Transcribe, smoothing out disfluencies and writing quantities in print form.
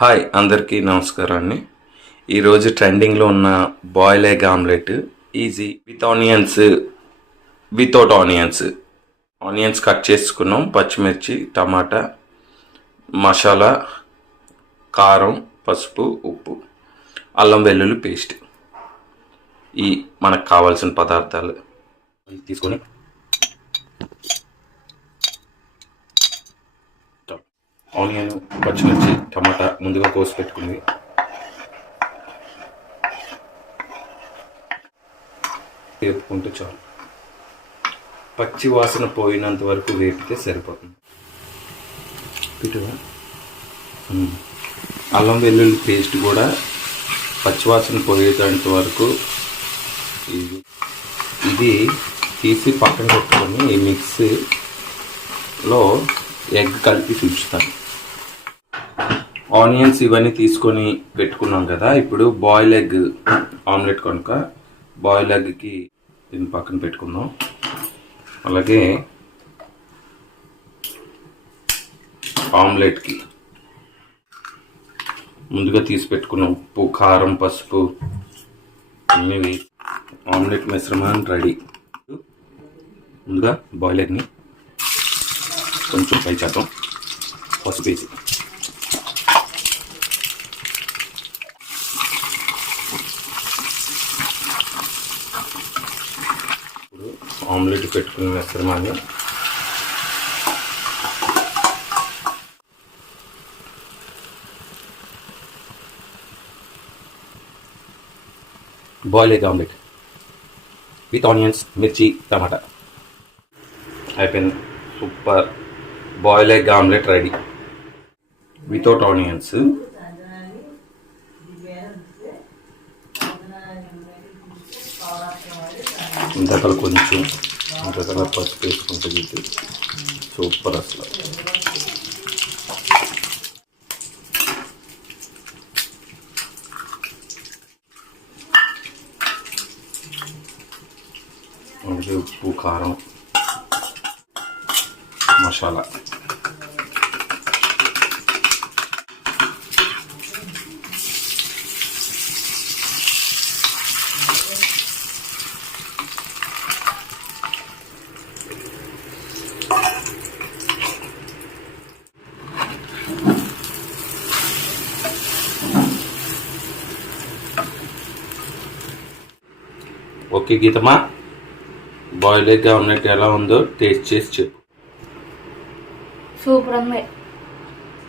Hi అందరికీ నమస్కారం అండి. ఈరోజు ట్రెండింగ్లో ఉన్న boil egg omelette easy with onions, without onions cut చేసుకున్నాం. పచ్చిమిర్చి, టమాటా, మసాలా, కారం, పసుపు, ఉప్పు, అల్లం వెల్లుల్లి పేస్ట్, ఈ మనకు కావాల్సిన పదార్థాలు తీసుకొని ఆనియన్, పచ్చిమిర్చి, టమాటా ముందుగా కోసి పెట్టుకుంది, వేపుకుంటే చాలు. పచ్చి వాసన పోయినంత వరకు వేపితే సరిపోతుంది. అల్లం వెల్లుల్లి పేస్ట్ కూడా పచ్చివాసన పోయేంత వరకు ఇది తీసి పక్కన పెట్టుకొని ఈ మిక్సీలో ఎగ్ కలిపి చూపిస్తాను. ఆనియన్స్ ఇవన్నీ తీసుకొని పెట్టుకున్నాం కదా. ఇప్పుడు బాయిల్ ఎగ్ ఆమ్లెట్ కనుక బాయిల్ ఎగ్కి దీన్ని పక్కన పెట్టుకుందాం. అలాగే ఆమ్లెట్కి ముందుగా తీసి పెట్టుకున్న ఉప్పు, కారం, పసుపు అన్నీ ఆమ్లెట్ మిశ్రమాన్ని రెడీ. ముందుగా బాయిల్ ఎగ్ని కొంచెం ఫ్రై చేద్దాం. పసుపు వేసి ఇప్పుడు ఆమ్లెట్ పెట్టుకునే మిశ్రమాన్ని boil egg omelette with onions, మిర్చి, టమాటా అయిపోయింది. Super boil egg omelette ready without onions. ఇంతకలు కొంచెం ఇంతకల పసుపు వేసుకుంటే ఇది సూపర్ అసలు. అలాగే ఉప్పు, కారం, మసాలా, ఓకే గీతమ్మా, బాయిల్ ఎగ్ ఆమ్లెట్ ఎలా ఉందో టేస్ట్ చేసి చెప్పు. సూపర్ ఉంది.